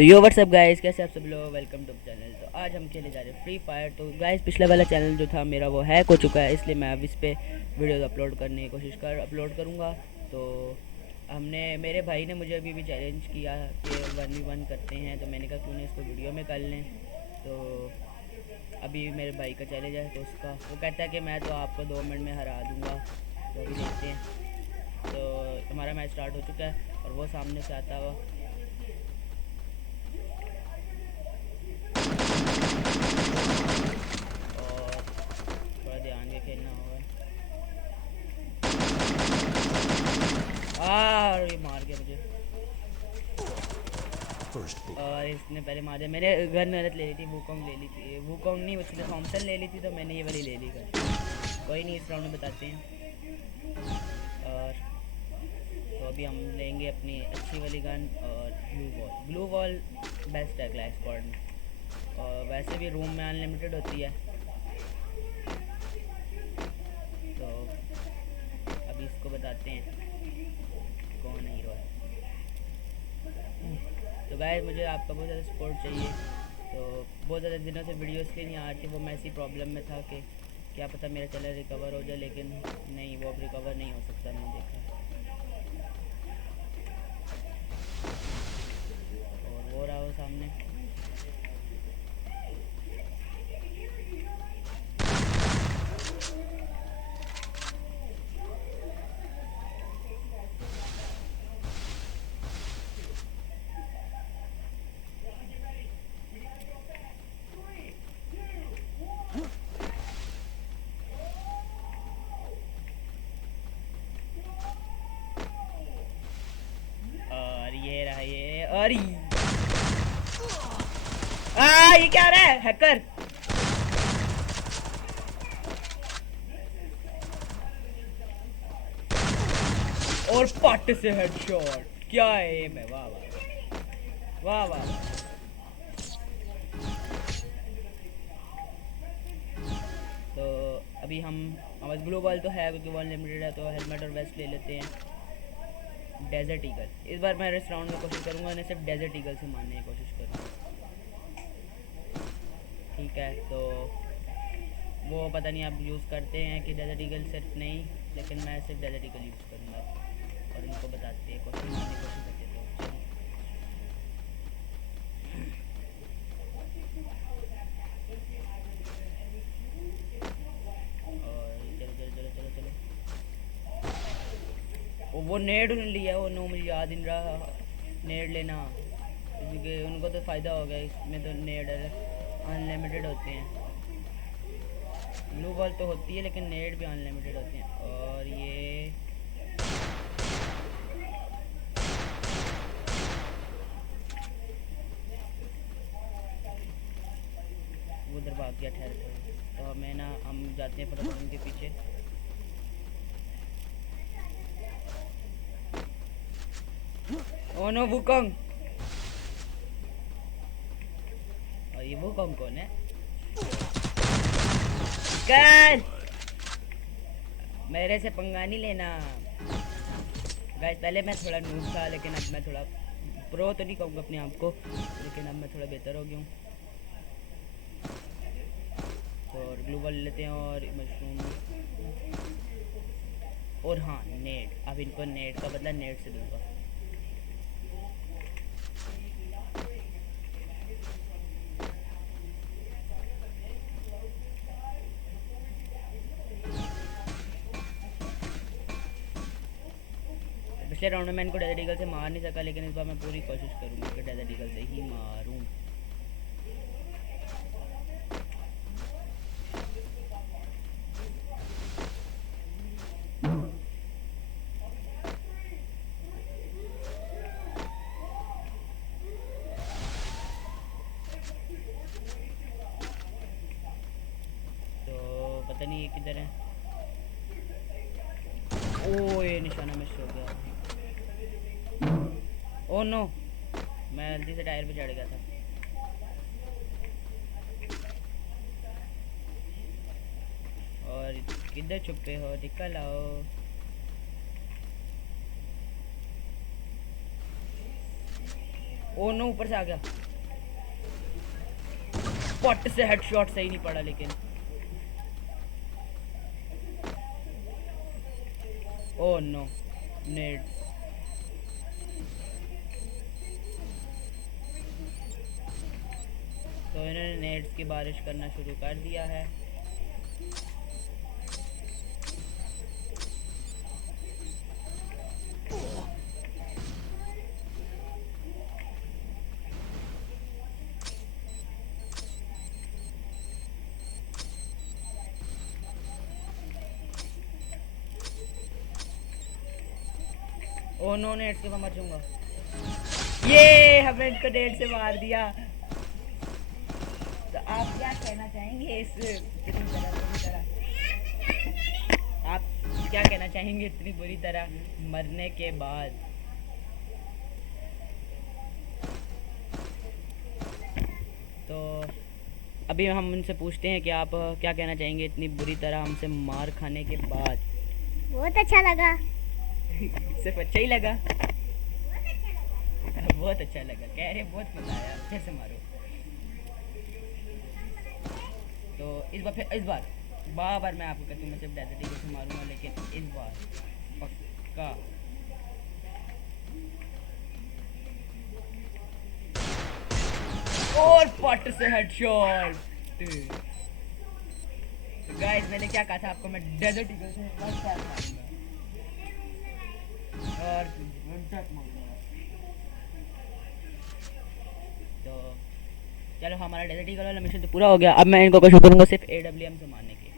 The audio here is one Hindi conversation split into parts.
तो यो व्हाट्सअप गाइस, कैसे आप सब लोग, वेलकम टू चैनल। तो आज हम खेले जा रहे हैं फ्री फायर। तो गाइस पिछले वाला चैनल जो था मेरा वो हैक हो चुका है, इसलिए मैं अब इस पर वीडियोज़ अपलोड करने की अपलोड करूँगा। तो हमने मेरे भाई ने मुझे अभी भी चैलेंज किया कि 1v1 करते हैं, तो मैंने कहा क्यों नहीं इसको वीडियो में कर लें। तो अभी मेरे भाई का चैलेंज है, तो उसका वो कहता है कि मैं तो आपको 2 मिनट में हरा दूँगा। तो अभी देखते हैं। तो हमारा मैच स्टार्ट हो चुका है और वो सामने से आता हुआ और थोड़ा ध्यान के खेलना होगा। ये मार गया मुझे और इसने पहले मार दिया। मैंने गन गलत ले ली थी, वुकोंग ले ली थी, वुकोंग नहीं उसने थॉमसन ले ली थी, तो मैंने ये वाली ले ली गन। कोई नहीं, इस राउंड में बताते हैं। और तो अभी हम लेंगे अपनी अच्छी वाली गन और ब्लू वॉल बेस्ट है क्लैश स्क्वाड में, और वैसे भी रूम में अनलिमिटेड होती है। तो अभी इसको बताते हैं कौन हीरो है। तो गाइस मुझे आपका बहुत ज़्यादा सपोर्ट चाहिए। तो बहुत ज़्यादा दिनों से वीडियो इसलिए नहीं आ रही थी, वो मैं ऐसी प्रॉब्लम में था कि क्या पता मेरा चैनल रिकवर हो जाए, लेकिन नहीं, वो अब रिकवर नहीं हो सकता, मैंने देखा। और वो रहा वो सामने। और ये रहा ये, और ये क्या रहा है, हैकर। और पट से हेडशॉट, क्या है मैं, वाह वाह वाह वाह वाह। तो अभी हम हमारे ब्लू बॉल तो है क्योंकि वॉल लिमिटेड है, तो हेलमेट और वेस्ट ले लेते हैं। डेजर्ट ईगल इस बार मैं इस राउंड में कोशिश करूँगा, उन्हें सिर्फ डेजर्ट ईगल से मारने की कोशिश करूँगा। ठीक है, तो वो पता नहीं आप यूज़ करते हैं कि डेजर्ट ईगल, सिर्फ नहीं, लेकिन मैं सिर्फ डेजर्ट ईगल यूज़ करूँगा और इनको बताते हैं कोशिश करने की कोशिश करते हैं। तो और चलो चलो चलो चलो चलो। वो नेड उन्हें लिया, वो नो मुझे याद नहीं रहा नेड लेना, क्योंकि उनको तो फ़ायदा हो गया इसमें। तो नेड अनलिमिटेड होते हैं, ब्लू बॉल तो होती है लेकिन नेट भी अनलिमिटेड होते हैं। और ये उधर भाग गया, ठहर कर। तो हमें ना, हम जाते हैं फटाफट उनके पीछे। Oh no Wukong. और ये वुकोंग कौन है? कर मेरे से पंगा नहीं लेना। गाइस पहले मैं थोड़ा नूब था, लेकिन अब मैं थोड़ा प्रो तो नहीं कहूँगा अपने आप को, लेकिन अब मैं थोड़ा बेहतर हो गया हूँ। तो और ग्लू बॉल लेते हैं और मशरूम, और हाँ नेट। अब इनको नेट का बदला नेट से दूंगा। पिछले राउंड में मैं इनको डेजर्ट ईगल से मार नहीं सका, लेकिन इस बार मैं पूरी कोशिश करूँगा कि डेजर्ट ईगल से ही मारूँ। तो पता नहीं ये किधर है। ओ ये निशाना मिस हो गया। ओ नो, मैं जल्दी से टायर पे चढ़ गया था। और किधर छुपे हो, निकल आओ। ओ नो, ऊपर से आ गया। पट से हेडशॉट सही नहीं पड़ा लेकिन। ओ नो, नेड। तो इन्होंने नेड्स की बारिश करना शुरू कर दिया है। ओ नो, नेड्स के मैं मर जाऊंगा। ये हमें इनको नेड से मार दिया। तो आप क्या कहना चाहेंगे इस इतनी तरह आप क्या कहना चाहेंगे इतनी बुरी तरह मरने के बाद? तो अभी हम उनसे पूछते हैं कि आप क्या कहना चाहेंगे इतनी बुरी तरह हमसे मार खाने के बाद? बहुत अच्छा लगा। सिर्फ अच्छा ही लगा? बहुत अच्छा लगा कह रहे, बहुत मजा आया, अच्छे से मारो। तो इस बार मैं आपको कहती हूँ, मैं सिर्फ डेजर्ट ईगल से मारूंगा, लेकिन इस बार पक्का। और पट से हेडशॉट। तो गाइस, मैंने क्या कहा था आपको, मैं डेजर्ट ईगल से वन शॉट मारूंगा और वन शॉट मारूंगा। तो चलो, हमारा डेजर्ट ईगल वाला मिशन तो पूरा हो गया। अब मैं इनको कोशिश करूंगा सिर्फ AWM से मारने की।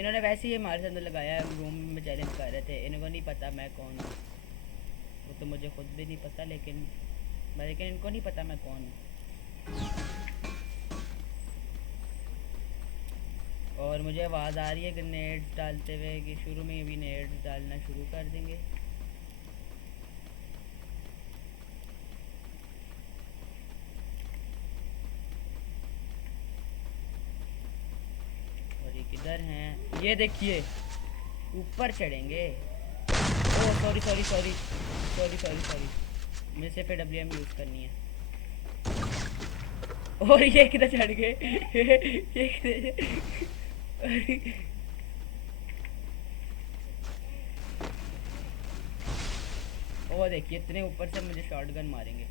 इन्होंने वैसे ही हमारे अंदर लगाया है, रूम में चैलेंज कर रहे थे। इनको नहीं पता मैं कौन हूँ, वो तो मुझे खुद भी नहीं पता, लेकिन इनको नहीं पता मैं कौन हूँ। और मुझे आवाज़ आ रही है ग्रेनेड्स डालते हुए कि शुरू में भी नेड्स डालना शुरू कर देंगे। और ये किधर हैं? ये देखिए, ऊपर चढ़ेंगे। Oh sorry sorry sorry sorry sorry sorry, मुझे सिर्फ AWM यूज़ करनी है। और ये किधर चढ़ गए? ये किधर? ओ देखिए, इतने ऊपर से मुझे शॉटगन मारेंगे।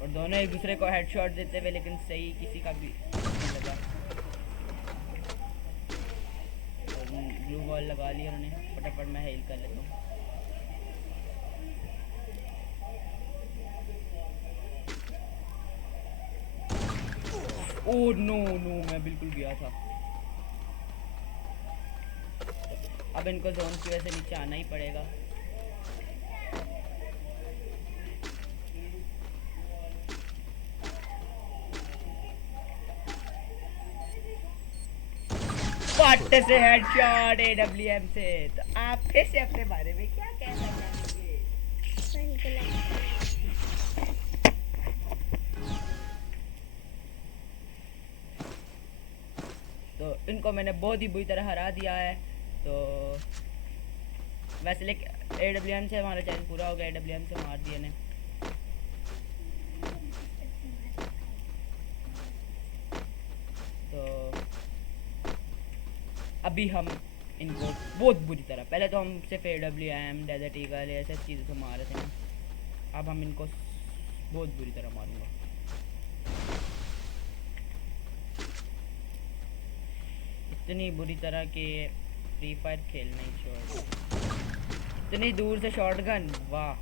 और दोनों एक दूसरे को हेडशॉट देते हुए, लेकिन सही किसी का भी नहीं लगा। ब्लू बॉल लगा लिया उन्होंने, फटाफट मैं हेल कर लेता हूँ। ओह नो नो, मैं बिल्कुल गया था। अब इनको जोन की वजह से नीचे आना ही पड़ेगा। पट से हेडशॉट AWM से। तो आप फिर से अपने बारे में क्या कहना चाहेंगे? तो इनको मैंने बहुत ही बुरी तरह हरा दिया है। तो वैसे लेकिन AWM से हमारा चैलेंज पूरा हो गया, AWM से मार दिया ने। तो अभी हम इनको बहुत बुरी तरह, पहले तो हम सिर्फ AWM डेजर्ट ईगल ऐसे चीज़ों से मार रहे थे ना, अब हम इनको बहुत बुरी तरह मारूंगा। इतनी बुरी तरह के फ्री फायर खेलना ही छोड़, इतनी दूर से शॉटगन, वाह।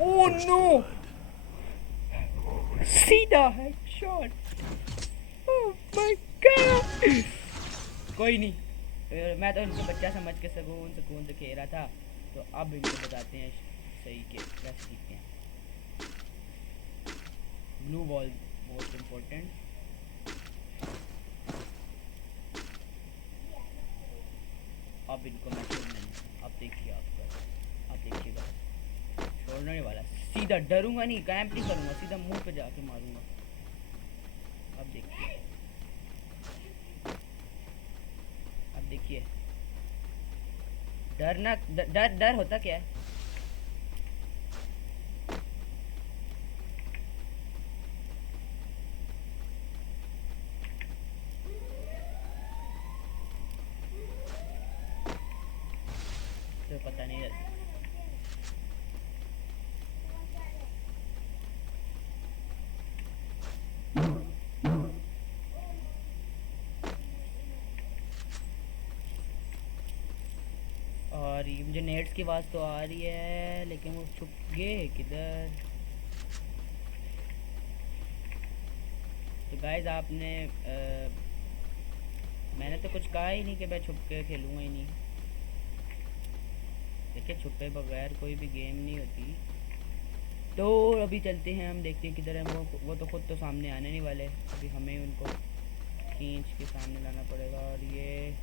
ओह नो, सीधा हेडशॉट। Oh my God. कोई नहीं, मैं तो इनको बच्चा समझ के सुकून से खेल रहा था। तो अब इनको बताते हैं सही के कैसे सीखते हैं। ब्लू बॉल बहुत इम्पोर्टेंट। अब इनको मैं छोड़ना नहीं, अब देखिए आप देखिएगा, छोड़ने वाला सीधा डरूंगा नहीं, कैंप नहीं करूंगा, सीधा मुंह पे जाके मारूंगा। अब देखिए, अब देखिए, डरना डर डर होता क्या है? तो पता नहीं रहता। और ये मुझे नेट्स की आवाज़ तो आ रही है, लेकिन वो छुप गए किधर? तो गाइस आपने मैंने तो कुछ कहा ही नहीं कि मैं छुप के खेलूँगा ही नहीं। देखिए, छुपे बगैर कोई भी गेम नहीं होती। तो अभी चलते हैं, हम देखते हैं किधर है वो तो खुद तो सामने आने नहीं वाले, अभी हमें उनको खींच के सामने लाना पड़ेगा। और ये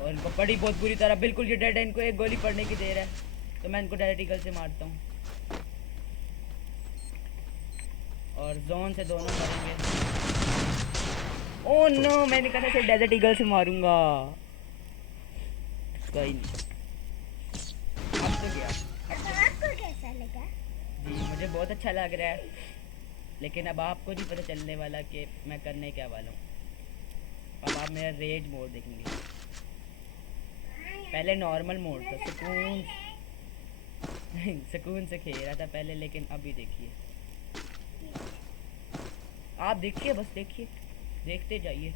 और इनको पड़ी बहुत बुरी तरह, बिल्कुल ये डेड है, इनको एक गोली पड़ने की देर है, तो मैं इनको डायरेक्ट ईगल से मारता हूँ। और जोन से दोनों मरेंगे। ओह नो, मैंने कहा था डेजर्ट ईगल से मारूंगा, कोई नहीं। अब तो गया। आपको कैसा लगा? जी मुझे बहुत अच्छा लग रहा है, लेकिन अब आपको नहीं पता चलने वाला कि मैं करने क्या वाला हूँ। अब आप मेरा रेज मोड देखेंगे। पहले नॉर्मल मोड था, सुकून सुकून से खेल रहा था पहले, लेकिन अभी देखिए, आप देखिए, बस देखिए, देखते जाइए,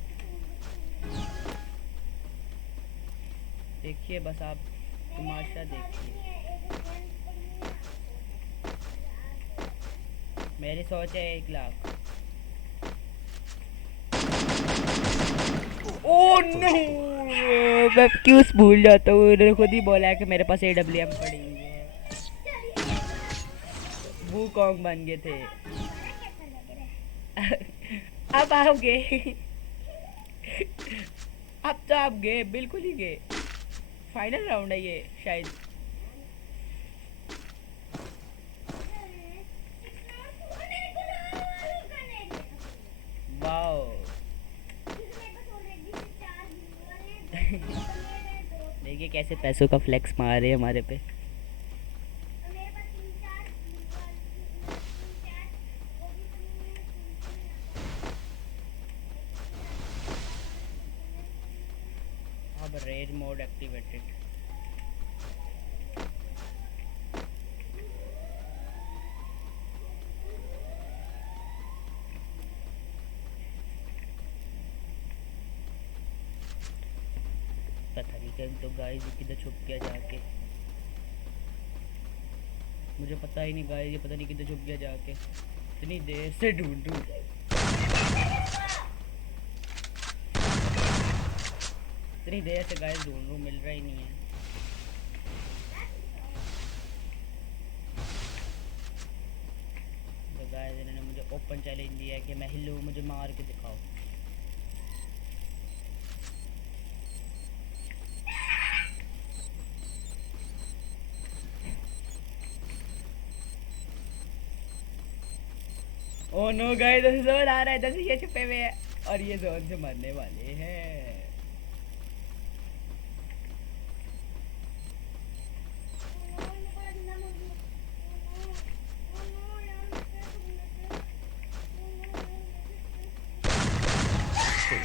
देखिए बस आप तमाशा देखिए। मेरी सोच है 1 लाख। ओह नो, मैं क्यों भूल जाता हूँ, उन्होंने खुद ही बोला है कि मेरे पास AWM पड़ी हुई है। वो कॉन्ग बन गए थे। अब आओगे? अब तो आप गए, बिल्कुल ही गए। फाइनल राउंड है ये शायद। वाओ देखिए कैसे पैसों का फ्लेक्स मार रहे हैं हमारे पे। अब रेज मोड एक्टिवेटेड। पता नहीं तो गाइस किधर छुप गया जाके, मुझे पता ही नहीं गाइस, ये पता नहीं किधर छुप गया जाके, इतनी देर से ढूंढूं। इतनी देर से गाइस ढूंढ रहा हूं, मिल रहा ही नहीं है। तो गाइस इन्होंने मुझे ओपन चैलेंज दिया है कि मैं हिलूं, मुझे मार के दिखाओ। ओह नो गाइस, जोन आ रहा है, 10 ये छुपे हुए हैं और ये जोन से मरने वाले हैं।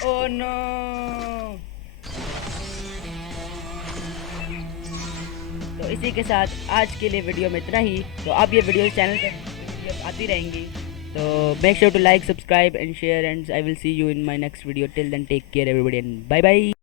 ओह नो, तो इसी के साथ आज के लिए वीडियो में इतना ही। तो अब ये वीडियो चैनल पर वीडियो आती रहेंगी, तो make sure to like, subscribe and share, and I will see you in my next video. Till then, take care everybody and bye bye.